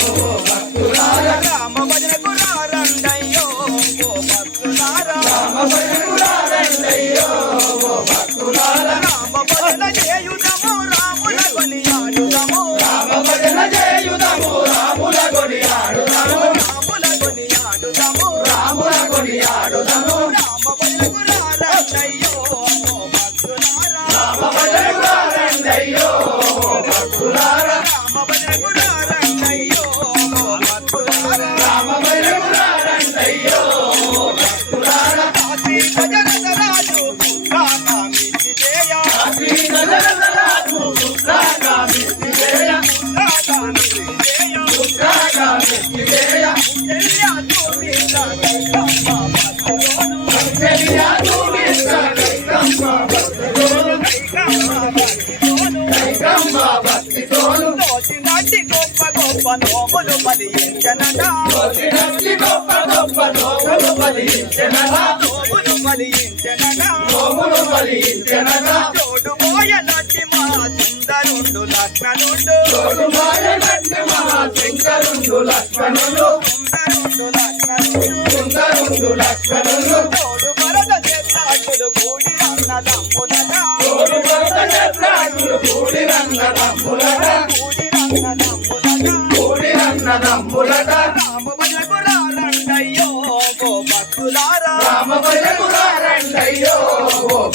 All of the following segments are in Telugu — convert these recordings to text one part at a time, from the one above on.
భక్తులారా రామ భజనకు రారండయ్యో భక్తులారా రామ భజనకు రారండయ్యో భక్తులారా రామ భజన చేయుదము రాముల కొనియాడుదము రామ భజన చేయుదము రాముల కొనియాడుదము రాముల కొనియాడుదము రాముల కొనియాడుదము రామ భజనకు రారండయ్యో భక్తులారా రామ భజనకు రారండయ్యో భక్తులారా రామ భజనకు రారండయ్యో భక్తులారా రామ భజనకు రారండయ్యో భక్తులారా కాశీ గజరథ రాజు పుత్రాకామితి జయ కాశీ గజరథ రాజు పుత్రాకామితి జయ పుత్రాకామితి జయ పుత్రాకామితి జయ చెలియా తూమిత కైకమ్మ భక్తులోను చెలియా తూమిత కైకమ్మ భక్తులోను కైకమ్మ భక్తులోను కైకమ్మ భక్తులోను తోచినట్టి గొప్ప గొప్ప నోములు బలించనగా తోచినట్టి గొప్ప గొప్ప నోములు బలించనగా నోములు బలించనగా నోములు బలించనగా తోడు పోయనట్టి మహా సుందరుండు లక్ష్మణుడు తోడు పోయనట్టి మహా సుందరుండు లక్ష్మణుడు సుందరుండు లక్ష్మణుడు సుందరుండు లక్ష్మణుడు తోడు భరత శత్రుడు కూడి అన్నదమ్ములగా తోడు భరత శత్రుడు కూడి అన్నదమ్ములగా కూడి అన్నదమ్ములగా కూడి అన్నదమ్ములగా రామ భజనకు రారండయ్యో భక్తులారా రామ భజనకు రారండయ్యో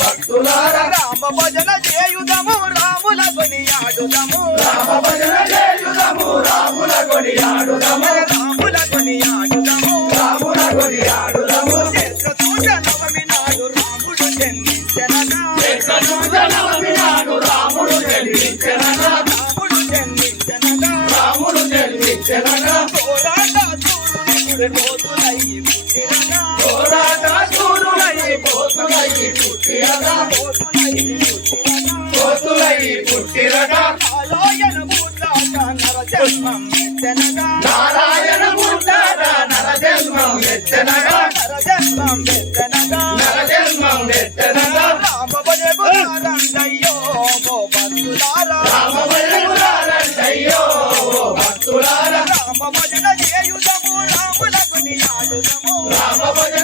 భక్తులారా రామ భజన చేయుదము రాముల కొనియాడుదము రామ భజన చేయుదము రాముల కొనియాడుదము రాముల కొనియాడుదము రాముల కొనియాడుదము చైత్రశుద్ధ నవమి నాడు రాముడు జన్మించెనగా చైత్రశుద్ధ నవమి నాడు రాముడు జన్మించెనగా రాముడు జన్మించెనగా రాముడు జన్మించెనగా పోరాటాసురుని పోతులై పుట్టిరగా పోరాటాసురులై పోతులై పుట్టిరగా పోతులై పుట్టిరగా పోతులై పుట్టిరగా నారాయణ మూర్తాట నరజన్మం ఎత్తెనగా నారాయణ మూర్తాట నరజన్మం ఎత్తెనగా నరజన్మం ఎత్తెనగా నరజన్మం ఎత్తెనగా రామ భజనకు రారండయ్యో భక్తులారా రామ భజనకు రారండయ్యో భక్తులారా రామ భజన చేయుదము రాముల కొనియాడుదము రామ భజన